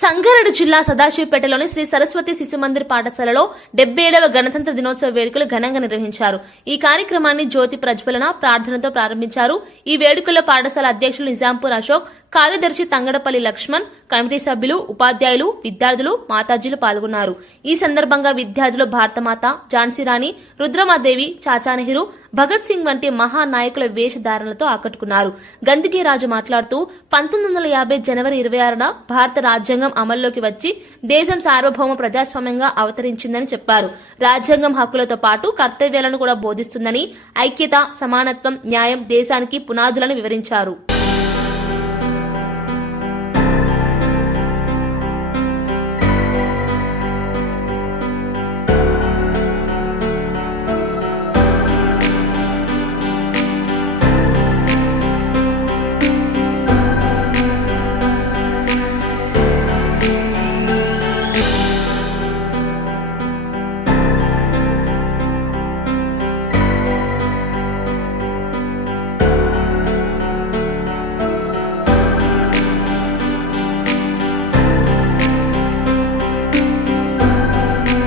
సంగారెడ్డి జిల్లా సదాశివపేటలోని శ్రీ సరస్వతి శిశుమందిర్ పాఠశాలలో 77వ గణతంత్ర దినోత్సవ వేడుకలు ఘనంగా నిర్వహించారు. ఈ కార్యక్రమాన్ని జ్యోతి ప్రజ్వలన ప్రార్థనతో ప్రారంభించారు. ఈ వేడుకల్లో పాఠశాల అధ్యక్షులు నిజాంపూర్ అశోక్, కార్యదర్శి తంగడపల్లి లక్ష్మణ్, కమిటీ సభ్యులు, ఉపాధ్యాయులు, విద్యార్థులు, మాతాజీలు పాల్గొన్నారు. ఈ సందర్భంగా విద్యార్థులు భారతమాత, ఝాన్సీరాణి, రుద్రమాదేవి, చాచా నెహ్రూ, భగత్ సింగ్ వంటి మహానాయకుల వేషధారణలతో ఆకట్టుకున్నారు. గందికి రాజు మాట్లాడుతూ 1950 జనవరి 26న భారత రాజ్యాంగం అమల్లోకి వచ్చి దేశం సార్వభౌమ ప్రజాస్వామ్యంగా అవతరించిందని చెప్పారు. రాజ్యాంగం హక్కులతో పాటు కర్తవ్యాలను కూడా బోధిస్తుందని, ఐక్యత, సమానత్వం, న్యాయం దేశానికి పునాదులను వివరించారు.